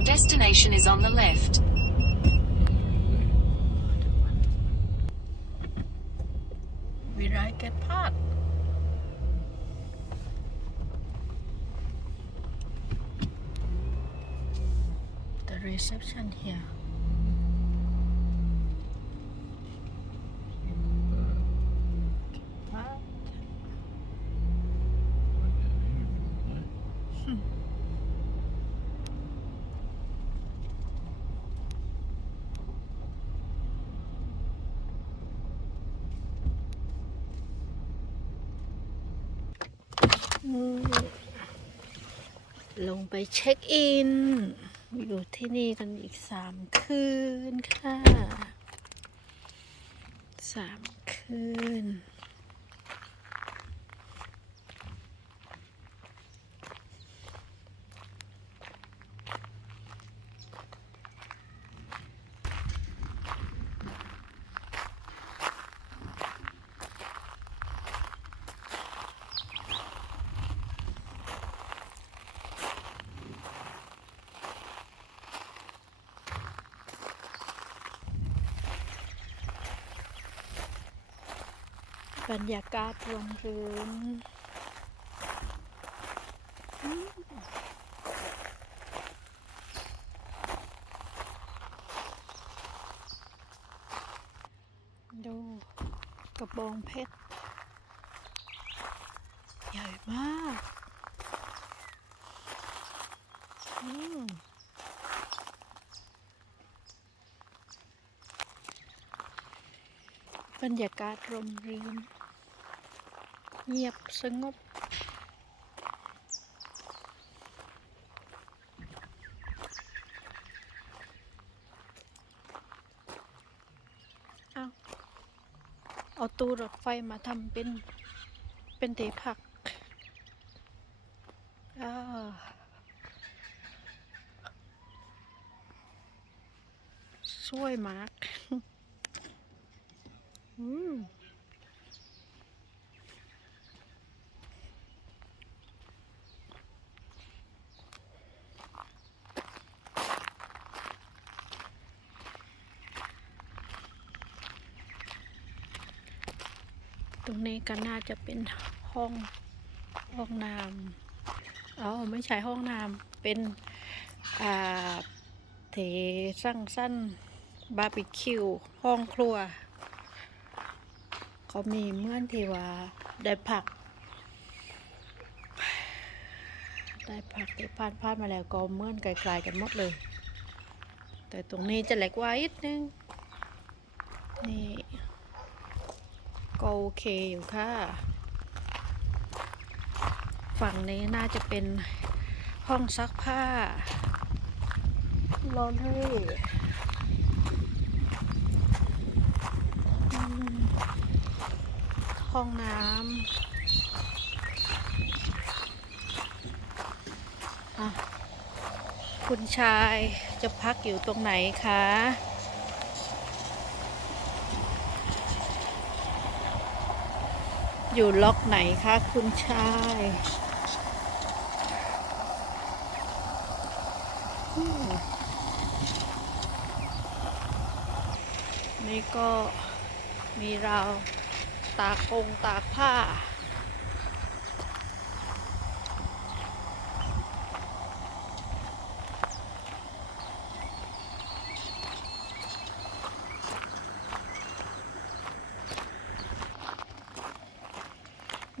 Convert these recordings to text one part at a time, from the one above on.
Your destination is on the left. Will I get part? The reception here. ลงไปเช็คอิน อยู่ที่นี่กันอีกสามคืนค่ะสามคืน บรรยากาศรวมรื่นดูกระบองเพชร ใหญ่มากอืมบรรยากาศร่มรื่น เงียบสงบ เอาเอาตู้รถไฟมาทำเป็น เป็นที่พักอ่าสวยมาก อืม รงนี้ก็น่าจะเป็นห้องห้องน้ำอ๋อไม่ใช่ห้องน้ำเป็นอ่าเทสั่งสั้นบาร์บีคิวห้องครัวเขามีเมื่อนที่ว่าได้ผัก ได้ผักที่ผ่านผ่านมาแล้วก็เมื่อนไกลๆกันหมดเลย แต่ตรงนี้จะเล็กกว่าอีกนึงนี่ ก็โอเคอยู่ค่ะ ฝั่งนี้น่าจะเป็นห้องซักผ้าลอนเฮ้ห้องน้ำอะคุณชายจะพักอยู่ตรงไหนคะ อยู่ล็อกไหนคะคุณชาย นี่ก็มีราวตากองตากผ้า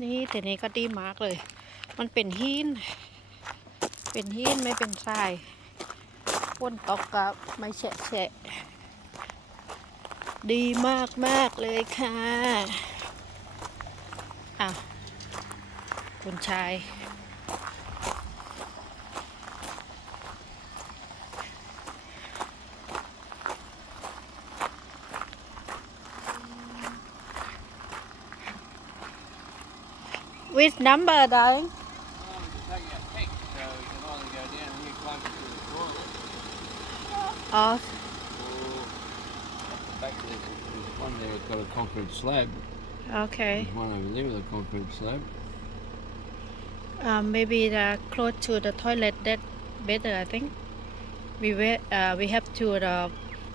นี่แต่นี้ก็ดีมากเลย มันเป็นหิน เป็นหินไม่เป็นทรายวนตกกับไม่แฉะแฉะดีมากมากเลยค่ะอ้าวคุณชาย to number, darling? Oh, Or at the back there's, there's one there that's got a concrete slab. okay. There's one over there with a concrete slab. Um, maybe the close to the toilet that better, I think. we we- uh, we have to uh,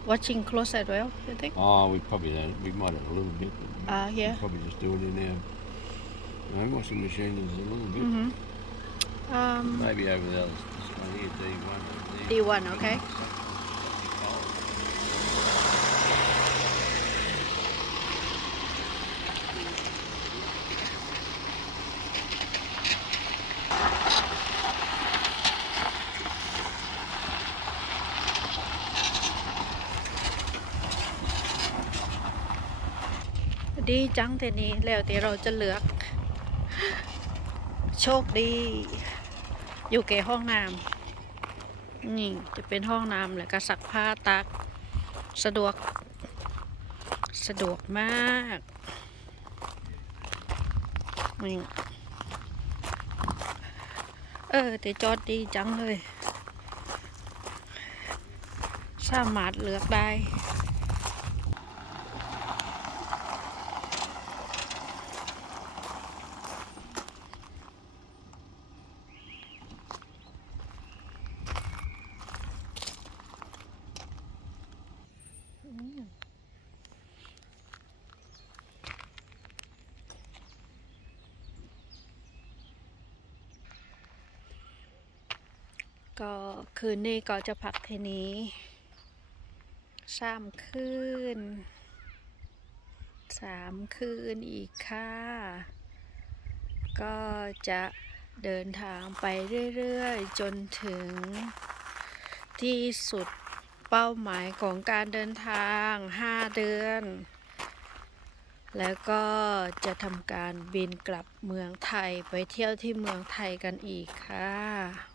watching close as well. I think? Oh, we probably don't. We might have a little bit. But Uh, yeah. we'll probably just do it in our, I wasn't machining a little bit. Mm -hmm. um, Maybe over there, this here, D1. D1, okay. đi chẳng thế này, lèo thì rồi โชคดี อยู่แก่ห้องน้ำนี่จะเป็นห้องน้ำแล้วก็ซักผ้าตัก สะดวก สะดวกมากนี่เออแต่จอดดีจังเลย สามารถเลือกได้ ก็คืนนี้ก็จะพักที่นี้สามคืนสามคืนอีกค่ะ ก็จะเดินทางไปเรื่อยๆ จนถึงที่สุดเป้าหมายของการเดินทาง 5 เดือน แล้วก็จะทำการบินกลับเมืองไทยไปเที่ยวที่เมืองไทยกันอีกค่ะ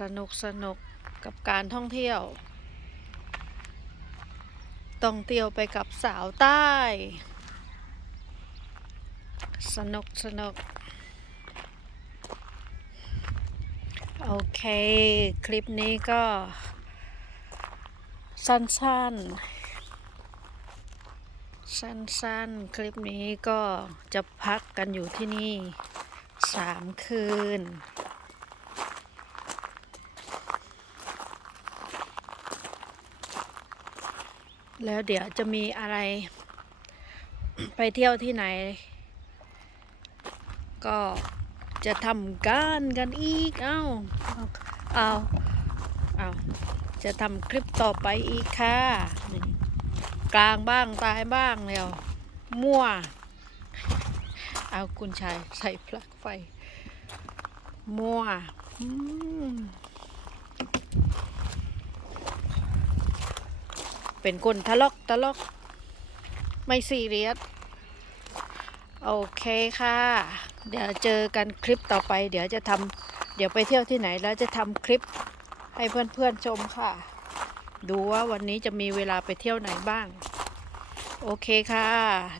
สนุกสนุกกับการท่องเที่ยว ต้องเที่ยวไปกับสาวใต้ สนุกสนุกโอเค คลิปนี้ก็ สั้นๆ สั้นๆ คลิปนี้ก็จะพักกันอยู่ที่นี่สามคืน แล้วเดี๋ยวจะมีอะไร ไปเที่ยวที่ไหน ก็จะทำการกันอีก เอ้า เอาเอาจะทำคลิปต่อไปอีกค่ะ กลางบ้างตายบ้างแล้ว มั่ว เอาคุณชายใส่ปลั๊กไฟ มั่วอืม เป็นคนทะลาะทะลาะไม่ซีเรียสโอเคค่ะ เดี๋ยวเจอกันคลิปต่อไป เดี๋ยวจะทำเดี๋ยวไปเที่ยวที่ไหนแล้วจะทำคลิปให้เพื่อนๆชมค่ะ ดูว่าวันนี้จะมีเวลาไปเที่ยวไหนบ้าง โอเคค่ะ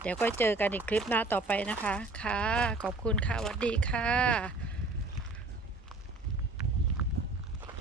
เดี๋ยวก็เจอกันอีกคลิปหน้าต่อไปนะคะ ค่ะ ขอบคุณค่ะสวัสดีค่ะ